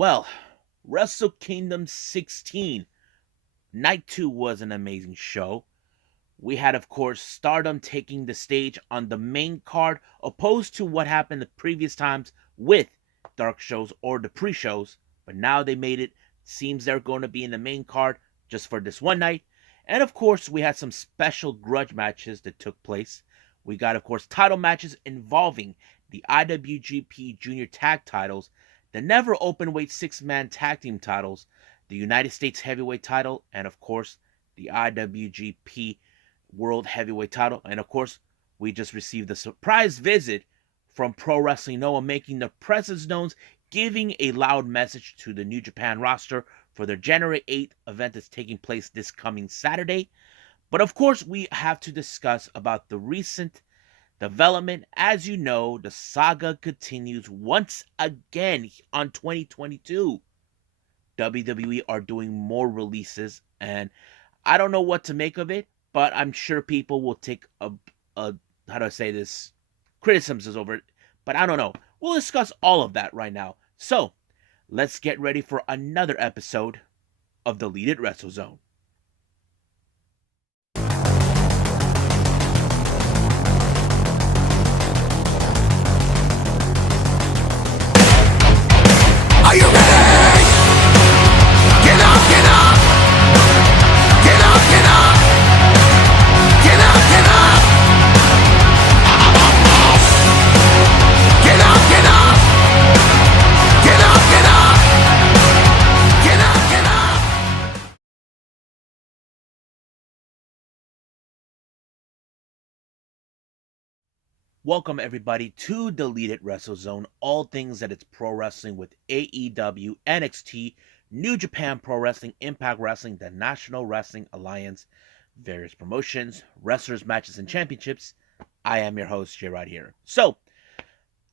Well, Wrestle Kingdom 16. Night 2 was an amazing show. We had, of course, Stardom taking the stage on the main card, opposed to what happened the previous times with dark shows or the pre shows. But now they made it. Seems they're going to be in the main card just for this one night. And of course, we had some special grudge matches that took place. We got, of course, title matches involving the IWGP Junior Tag titles, the never open weight 6-man tag team titles, the United States Heavyweight title, and of course, the IWGP World Heavyweight title. And of course, we just received a surprise visit from Pro Wrestling Noah, making their presence known, giving a loud message to the New Japan roster for their January 8th event that's taking place this coming Saturday. But of course, we have to discuss about the recent development. As you know, the saga continues once again on 2022. WWE are doing more releases, and I don't know what to make of it, but I'm sure people will take a how do I say this, criticisms over it. But I don't know. We'll discuss all of that right now. So let's get ready for another episode of the Lead It Wrestle Zone. Are you ready? Get up, get up! Get up, get up! Get up, get up! Get up, get up! Get up, get up! Get up, get up! Welcome everybody to the Lead It Wrestle Zone, all things that it's pro wrestling with AEW, NXT, New Japan Pro Wrestling, Impact Wrestling, the National Wrestling Alliance, various promotions, wrestlers, matches, and championships. I am your host, J-Rod here. So,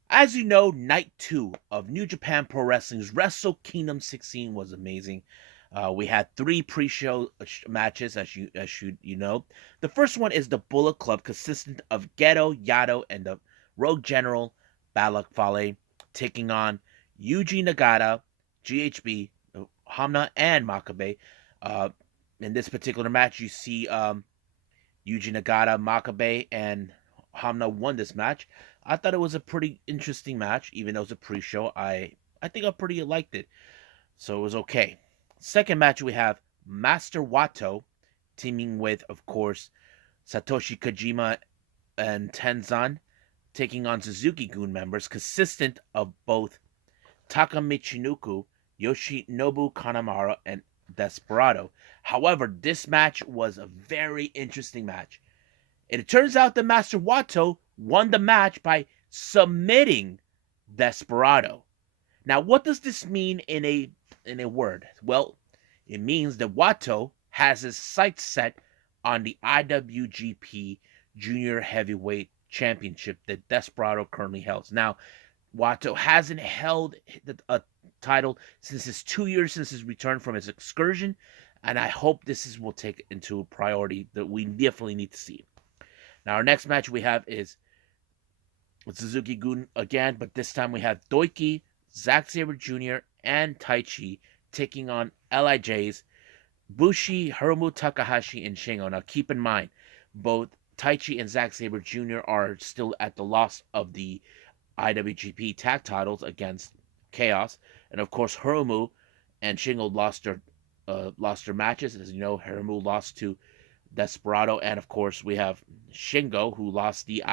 as you know, night 2 of New Japan Pro Wrestling's Wrestle Kingdom 16 was amazing. We had 3 pre-show matches, as you know. The first one is the Bullet Club, consistent of Geto, Yado, and the Rogue General Balak Fale, taking on Yuji Nagata, GHB, Hamna, and Makabe. In this particular match, you see Yuji Nagata, Makabe, and Hamna won this match. I thought it was a pretty interesting match, even though it was a pre-show. I think I pretty liked it, so it was okay. Second match, we have Master Wato teaming with, of course, Satoshi Kojima and Tenzan, taking on Suzuki-gun members, consistent of both Taka Michinoku, Yoshinobu Kanemaru, and Desperado. However, this match was a very interesting match. It turns out that Master Wato won the match by submitting Desperado. Now, what does this mean in a word? Well, it means that Wato has his sights set on the IWGP Junior Heavyweight Championship that Desperado currently holds. Now, Wato hasn't held a title since his 2 years since his return from his excursion, and I hope this will take into priority that we definitely need to see. Now, our next match we have is Suzuki-gun again, but this time we have Doiki, Zack Sabre Jr., and Taichi taking on LIJs, Bushi, Hiromu Takahashi, and Shingo. Now, keep in mind, both Taichi and Zack Sabre Jr. are still at the loss of the IWGP tag titles against Chaos, and of course, Hiromu and Shingo lost their matches. As you know, Hiromu lost to Desperado, and of course, we have Shingo who lost the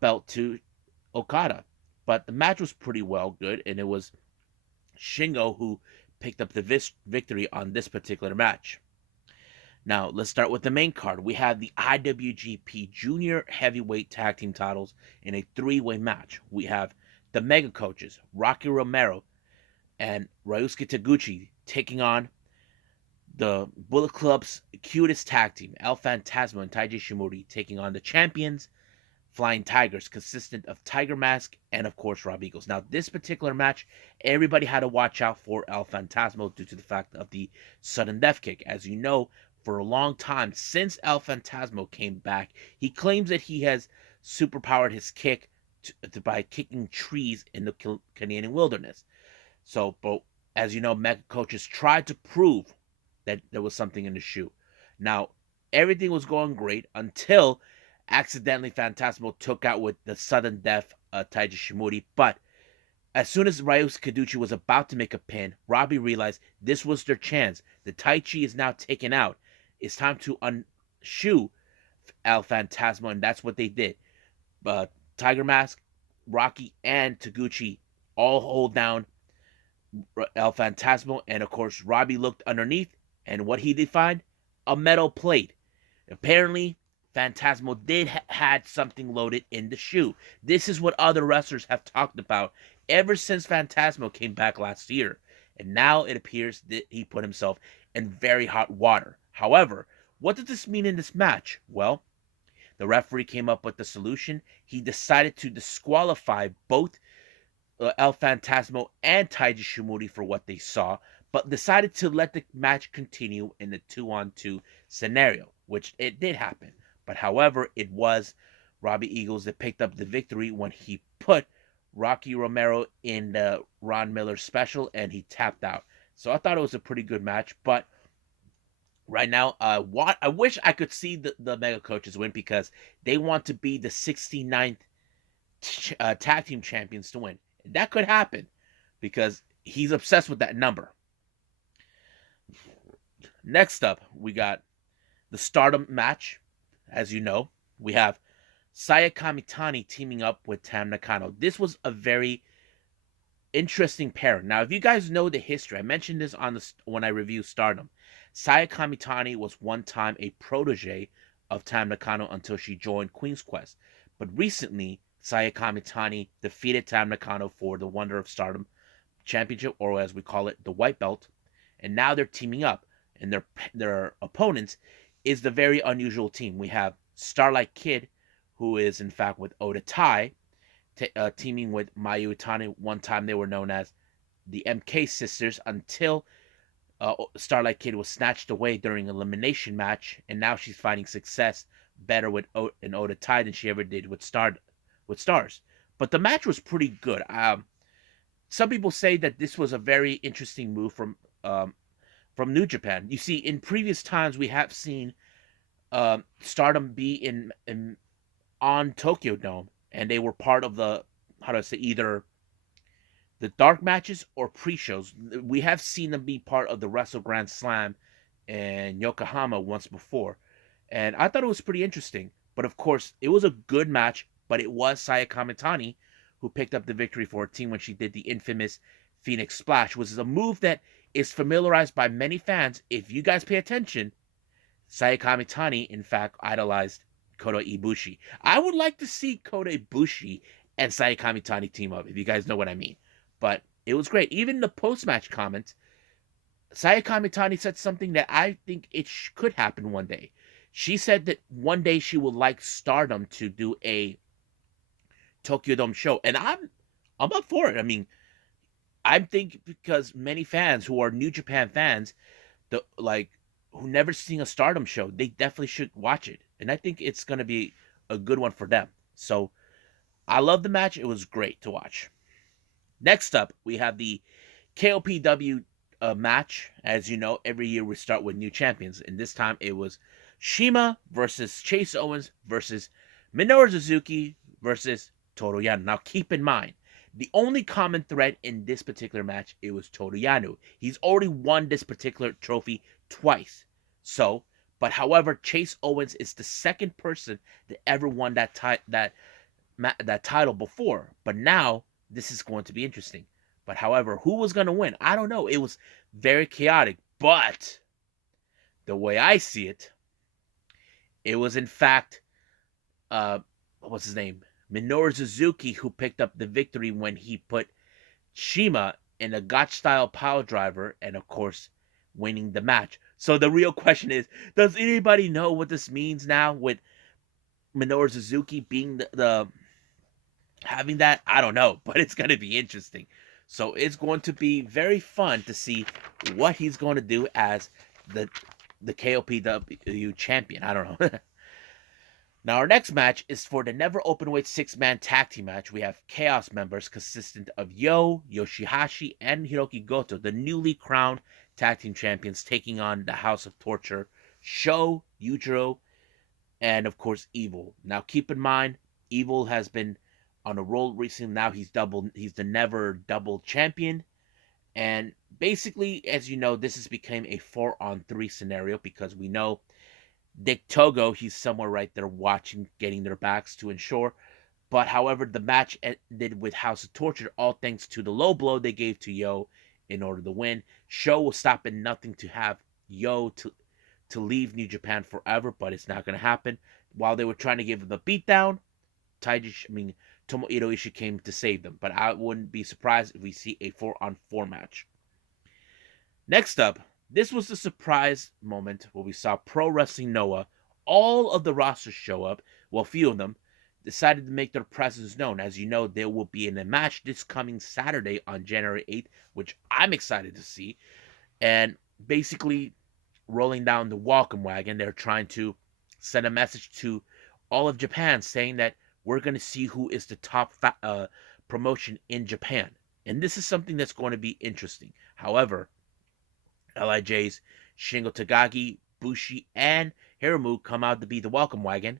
belt to Okada. But the match was pretty well good, and it was Shingo who picked up the victory on this particular match. Now, let's start with the main card. We have the IWGP Junior Heavyweight Tag Team titles in a 3-way match. We have the Mega Coaches, Rocky Romero and Ryusuke Taguchi, taking on the Bullet Club's cutest tag team, El Phantasmo and Taiji Shimori, taking on the champions, Flying Tigers, consistent of Tiger Mask and, of course, Rob Eagles. Now, this particular match, everybody had to watch out for El Phantasmo due to the fact of the sudden death kick. As you know, for a long time, since El Phantasmo came back, he claims that he has superpowered his kick by kicking trees in the Canadian wilderness. So, but as you know, Mega Coaches tried to prove that there was something in the shoe. Now, everything was going great until accidentally Phantasmo took out with the sudden death Taiji Shimori. But as soon as Ryusuke Kaduchi was about to make a pin, Robbie realized this was their chance. The Tai Chi is now taken out. It's time to unshoe El Phantasmo, and that's what they did. Tiger Mask, Rocky, and Taguchi all hold down El Phantasmo, and of course, Robbie looked underneath, and what he did find? A metal plate. Apparently, Phantasmo did had something loaded in the shoe. This is what other wrestlers have talked about ever since Phantasmo came back last year, and now it appears that he put himself in very hot water. However, what does this mean in this match? Well, the referee came up with the solution. He decided to disqualify both El Phantasmo and Taiji Shimori for what they saw, but decided to let the match continue in the 2-on-2 scenario, which it did happen. But however, it was Robbie Eagles that picked up the victory when he put Rocky Romero in the Ron Miller special and he tapped out. So I thought it was a pretty good match, but right now, I wish I could see the Mega Coaches win because they want to be the 69th tag team champions to win. That could happen because he's obsessed with that number. Next up, we got the Stardom match. As you know, we have Saya Kamitani teaming up with Tam Nakano. This was a very interesting pairing. Now, if you guys know the history, I mentioned this on when I reviewed Stardom. Saya Kamitani was one time a protege of Tam Nakano until she joined Queen's Quest. But recently, Saya Kamitani defeated Tam Nakano for the Wonder of Stardom Championship, or as we call it, the White Belt. And now they're teaming up, and their opponents is the very unusual team. We have Starlight Kid, who is in fact with Oda Tai, teaming with Mayu Itani. One time they were known as the MK Sisters until Starlight Kid was snatched away during an elimination match, and now she's finding success better with Oda Tai than she ever did with Stars. But the match was pretty good. Some people say that this was a very interesting move from New Japan. You see, in previous times we have seen Stardom be in on Tokyo Dome, and they were part of the either the dark matches or pre-shows. We have seen them be part of the Wrestle Grand Slam in Yokohama once before, and I thought it was pretty interesting. But of course, it was a good match. But it was Saya Kamitani who picked up the victory for her team when she did the infamous Phoenix Splash, which is a move that is familiarized by many fans. If you guys pay attention, Saya Kamitani, in fact, idolized Kota Ibushi. I would like to see Kota Ibushi and Saya Kamitani team up, if you guys know what I mean. But it was great. Even the post-match comments, Saya Kamitani said something that I think it could happen one day. She said that one day she would like Stardom to do a Tokyo Dome show, and I'm up for it. I mean, I think because many fans who are New Japan fans, who never seen a Stardom show, they definitely should watch it, and I think it's gonna be a good one for them. So I love the match; it was great to watch. Next up, we have the KOPW match. As you know, every year we start with new champions, and this time it was Shima versus Chase Owens versus Minoru Suzuki versus Toru Yano. Now, keep in mind, the only common thread in this particular match, it was Toru Yano. He's already won this particular trophy twice. So, but however, Chase Owens is the second person that ever won that title before. But now, this is going to be interesting. But however, who was going to win? I don't know. It was very chaotic. But the way I see it, it was in fact, what's his name? Minoru Suzuki, who picked up the victory when he put Shima in a Gotch-style power driver, and of course, winning the match. So the real question is, does anybody know what this means now with Minoru Suzuki being the having that? I don't know, but it's going to be interesting. So it's going to be very fun to see what he's going to do as the KOPW champion. I don't know. Now, our next match is for the never openweight six-man tag team match. We have Chaos members consistent of Yo, Yoshihashi, and Hiroki Goto, the newly crowned tag team champions, taking on the House of Torture, Sho, Yujiro, and of course Evil. Now, keep in mind, Evil has been on a roll recently. Now he's the never double champion, and basically, as you know, this has become a 4-on-3 scenario because we know Dick Togo, he's somewhere right there watching, getting their backs to ensure. But however, the match ended with House of Torture, all thanks to the low blow they gave to Yo in order to win. Sho will stop at nothing to have Yo to leave New Japan forever, but it's not going to happen. While they were trying to give him the beatdown, Tomohiro Ishii came to save them. But I wouldn't be surprised if we see a 4-on-4 match. Next up, this was the surprise moment where we saw Pro Wrestling Noah, all of the rosters show up, well, few of them, decided to make their presence known. As you know, there will be in a match this coming Saturday on January 8th, which I'm excited to see. And basically, rolling down the welcome wagon, they're trying to send a message to all of Japan saying that we're going to see who is the top promotion in Japan. And this is something that's going to be interesting. However, LIJ's Shingo Takagi, Bushi, and Hiromu come out to be the welcome wagon.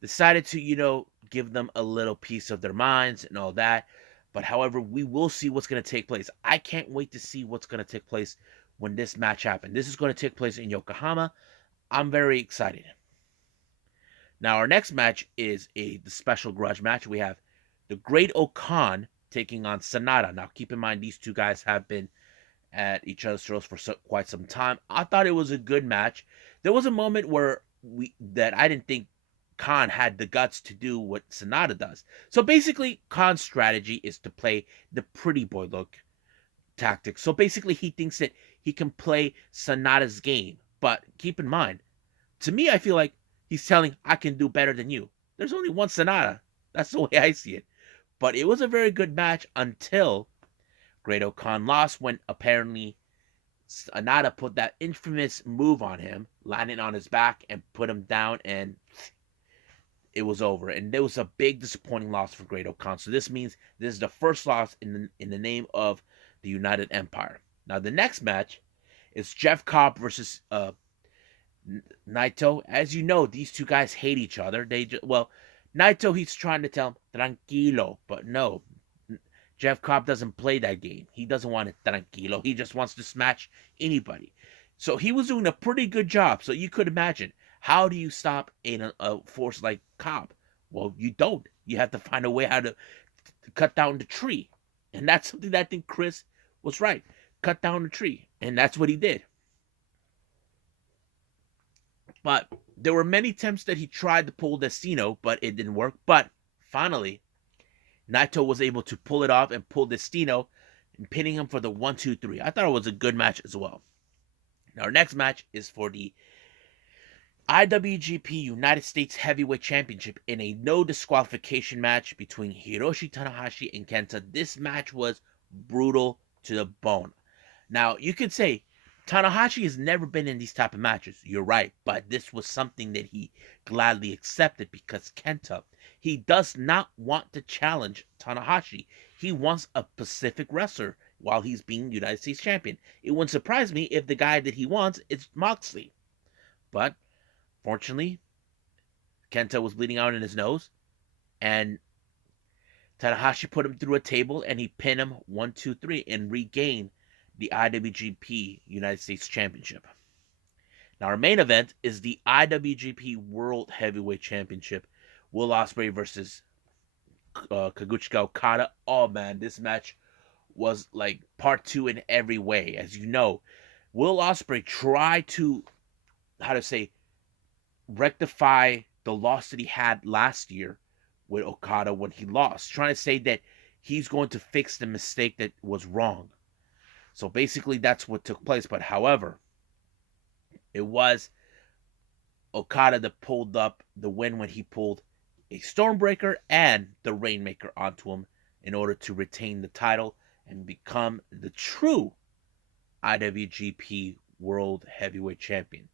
Decided to, give them a little piece of their minds and all that. But however, we will see what's going to take place. I can't wait to see what's going to take place when this match happens. This is going to take place in Yokohama. I'm very excited. Now, our next match is the special grudge match. We have the Great Okan taking on Sanada. Now, keep in mind, these two guys have been at each other's throats for quite some time. I thought it was a good match. There was a moment where I didn't think Khan had the guts to do what Sanada does. So basically, Khan's strategy is to play the pretty boy look tactic. So basically, he thinks that he can play Sanada's game. But keep in mind, to me, I feel like he's telling, I can do better than you. There's only one Sanada. That's the way I see it. But it was a very good match until Great Okan lost when apparently Sanada put that infamous move on him, landing on his back and put him down, and it was over. And there was a big disappointing loss for Great Okan. So this means this is the first loss in the name of the United Empire. Now the next match is Jeff Cobb versus Naito. As you know, these two guys hate each other. Naito, he's trying to tell him tranquilo, but no, Jeff Cobb doesn't play that game. He doesn't want it tranquilo. He just wants to smash anybody. So he was doing a pretty good job. So you could imagine, how do you stop a force like Cobb? Well, you don't. You have to find a way how to cut down the tree. And that's something that I think Chris was right. Cut down the tree. And that's what he did. But there were many attempts that he tried to pull Destino, but it didn't work. But finally, Naito was able to pull it off and pull Destino and pinning him for the 1-2-3. I thought it was a good match as well. Now, our next match is for the IWGP United States Heavyweight Championship in a no disqualification match between Hiroshi Tanahashi and Kenta. This match was brutal to the bone. Now, you could say Tanahashi has never been in these type of matches. You're right, but this was something that he gladly accepted because Kenta, he does not want to challenge Tanahashi. He wants a Pacific wrestler while he's being United States champion. It wouldn't surprise me if the guy that he wants is Moxley. But fortunately, Kenta was bleeding out in his nose, and Tanahashi put him through a table, and he pinned him 1-2-3 and regained the IWGP United States Championship. Now, our main event is the IWGP World Heavyweight Championship. Will Ospreay versus Kazuchika Okada. Oh, man, this match was like part 2 in every way. As you know, Will Ospreay tried to, rectify the loss that he had last year with Okada when he lost. Trying to say that he's going to fix the mistake that was wrong. So basically that's what took place. But however, it was Okada that pulled up the win when he pulled a Stormbreaker and the Rainmaker onto him in order to retain the title and become the true IWGP World Heavyweight Champion.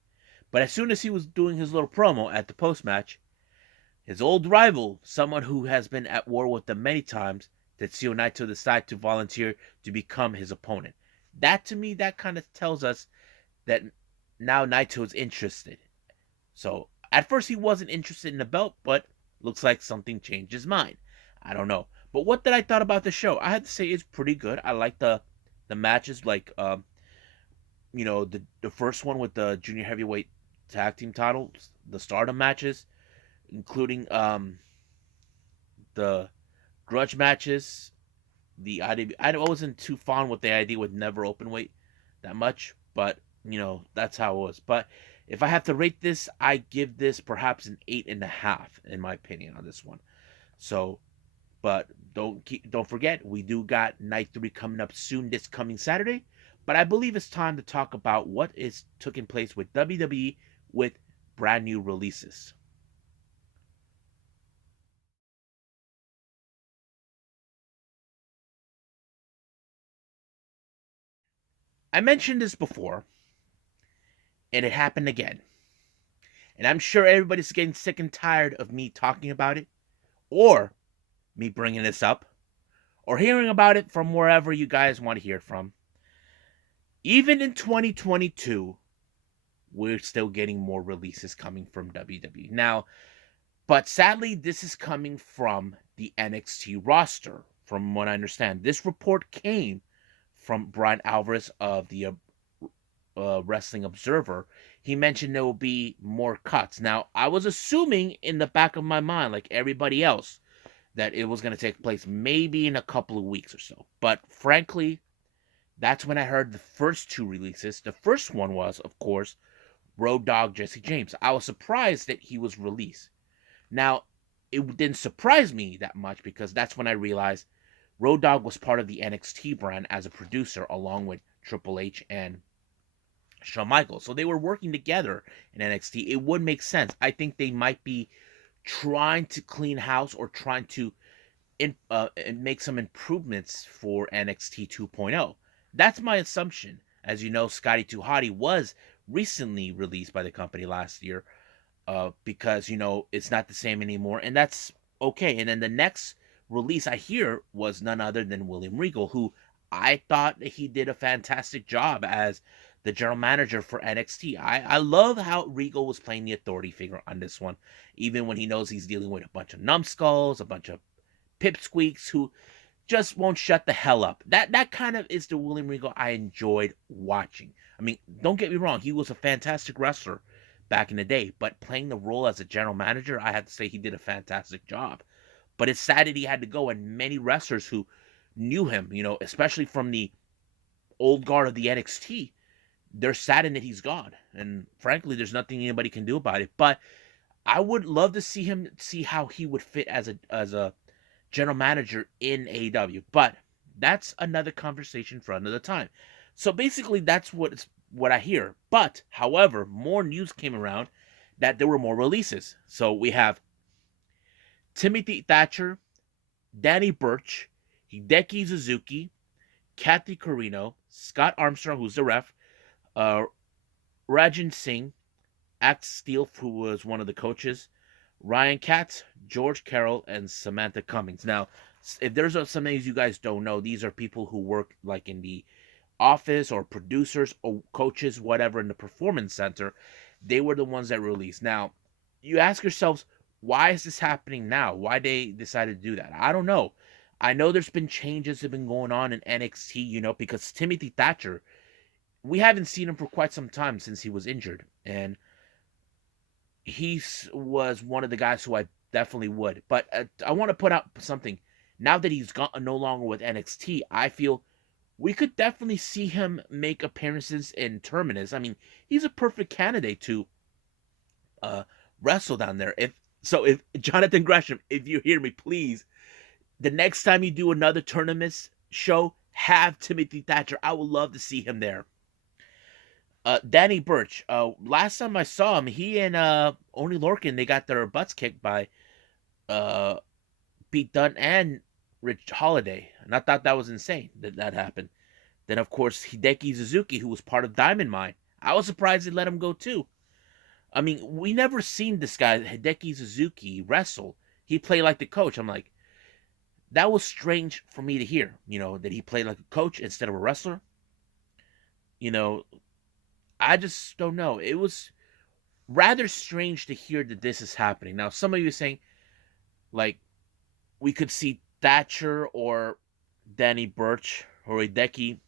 But as soon as he was doing his little promo at the post-match, His old rival, someone who has been at war with them many times, Tetsuya Naito decided to volunteer to become his opponent. That to me, that kind of tells us that now Naito is interested. So at first he wasn't interested in the belt, but looks like something changed his mind. I don't know. But what did I thought about the show? I had to say it's pretty good. I like the matches, like the first one with the junior heavyweight tag team titles, the Stardom matches, including the grudge matches. The idea, I wasn't too fond with the idea with never open weight that much, but that's how it was. But if I have to rate this, I give this perhaps an 8.5 in my opinion on this one. So, but don't forget, we do got night 3 coming up soon this coming Saturday. But I believe it's time to talk about what is taking place with WWE with brand new releases. I mentioned this before, and it happened again. And I'm sure everybody's getting sick and tired of me talking about it, or me bringing this up, or hearing about it from wherever you guys want to hear it from. Even in 2022, we're still getting more releases coming from WWE. Now, but sadly, this is coming from the NXT roster, from what I understand. This report came from Brian Alvarez of the Wrestling Observer. He mentioned there will be more cuts. Now, I was assuming in the back of my mind, like everybody else, that it was going to take place maybe in a couple of weeks or so. But frankly, that's when I heard the first two releases. The first one was, of course, Road Dogg Jesse James. I was surprised that he was released. Now, it didn't surprise me that much because that's when I realized Road Dogg was part of the NXT brand as a producer along with Triple H and Shawn Michaels. So they were working together in NXT. It would make sense. I think they might be trying to clean house or trying to make some improvements for NXT 2.0. That's my assumption. As you know, Scotty 2 Hotty was recently released by the company last year because, it's not the same anymore. And that's okay. And then the next release I hear was none other than William Regal, who I thought he did a fantastic job as the general manager for NXT. I love how Regal was playing the authority figure on this one, even when he knows he's dealing with a bunch of numbskulls, a bunch of pipsqueaks who just won't shut the hell up. That kind of is the William Regal I enjoyed watching. I mean, don't get me wrong, he was a fantastic wrestler back in the day, but playing the role as a general manager, I have to say he did a fantastic job. But it's sad that he had to go, and many wrestlers who knew him, especially from the old guard of the NXT, they're saddened that he's gone. And frankly, there's nothing anybody can do about it. But I would love to see how he would fit as a general manager in AEW. But that's another conversation for another time. So basically, that's what I hear. But however, more news came around that there were more releases. So we have Timothy Thatcher, Danny Burch, Hideki Suzuki, Kathy Carino, Scott Armstrong, who's the ref, uh, Rajan Singh, Axe Steel, who was one of the coaches, Ryan Katz, George Carroll, and Samantha Cummings. Now, if there's some names you guys don't know, these are people who work like in the office or producers or coaches, whatever, in the performance center. They were the ones that released. Now, you ask yourselves, why is this happening now? Why they decided to do that? I don't know. I know there's been changes that have been going on in NXT, because Timothy Thatcher, we haven't seen him for quite some time since he was injured. And he was one of the guys who I definitely would. But I want to put out something. Now that he's no longer with NXT, I feel we could definitely see him make appearances in Terminus. I mean, he's a perfect candidate to wrestle down there. If Jonathan Gresham, if you hear me, please, the next time you do another tournament show, have Timothy Thatcher. I would love to see him there. Danny Burch. Last time I saw him, he and Oni Lorcan, they got their butts kicked by uh, Pete Dunne and Rich Holiday. And I thought that was insane that happened. Then, of course, Hideki Suzuki, who was part of Diamond Mine. I was surprised they let him go, too. I mean, we never seen this guy Hideki Suzuki wrestle. He played like the coach. I'm like, that was strange for me to hear. That he played like a coach instead of a wrestler. You know, I just don't know. It was rather strange to hear that this is happening. Now, some of you are saying like we could see Thatcher or Danny Burch or Hideki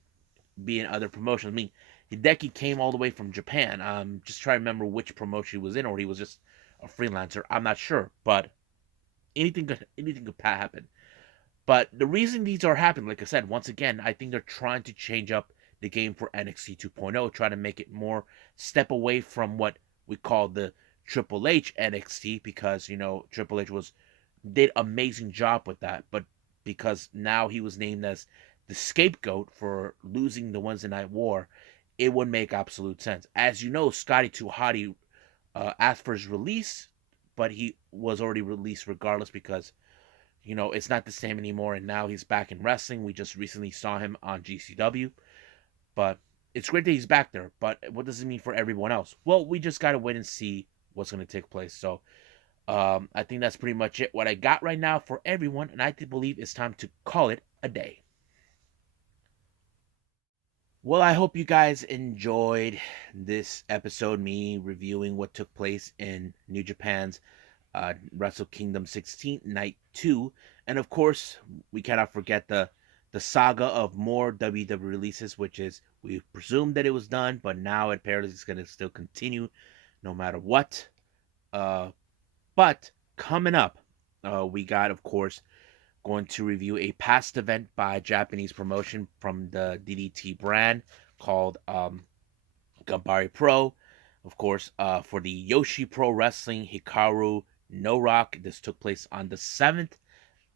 be in other promotions. I mean, Hideki came all the way from Japan. Just trying to remember which promotion he was in, or he was just a freelancer. I'm not sure, but anything could happen. But the reason these are happening, like I said, once again, I think they're trying to change up the game for NXT 2.0, trying to make it more step away from what we call the Triple H NXT, because Triple H did amazing job with that, but because now he was named as the scapegoat for losing the Wednesday Night War, it would make absolute sense. As you know, Scotty 2 Hotty asked for his release, but he was already released regardless because it's not the same anymore, and now he's back in wrestling. We just recently saw him on GCW, but it's great that he's back there. But what does it mean for everyone else? Well, we just gotta wait and see what's gonna take place. So I think that's pretty much it. What I got right now for everyone, and I believe it's time to call it a day. Well, I hope you guys enjoyed this episode, me reviewing what took place in New Japan's Wrestle Kingdom 16 Night 2. And of course, we cannot forget the saga of more WWE releases, which is we presumed that it was done, but now apparently it's going to still continue no matter what. But coming up, we got, of course, going to review a past event by a Japanese promotion from the DDT brand called Gambari Pro. Of course, for the Yoshi Pro Wrestling Hikaru No Rock. This took place on the 7th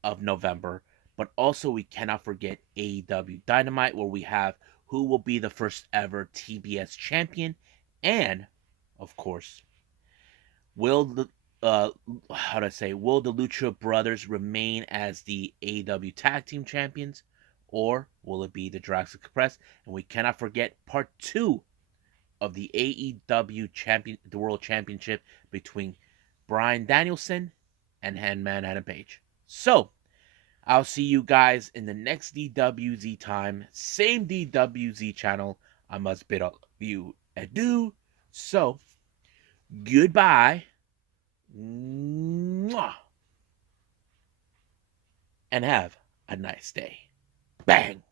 of November. But also, we cannot forget AEW Dynamite, where we have who will be the first ever TBS champion. And, of course, will the will the Lucha Brothers remain as the AEW Tag Team Champions, or will it be the Jurassic Express? And we cannot forget part 2 of the the World Championship between Bryan Danielson and Hangman Adam Page. So, I'll see you guys in the next DWZ time. Same DWZ channel. I must bid all of you adieu. So, goodbye. Mwah. And have a nice day. Bang.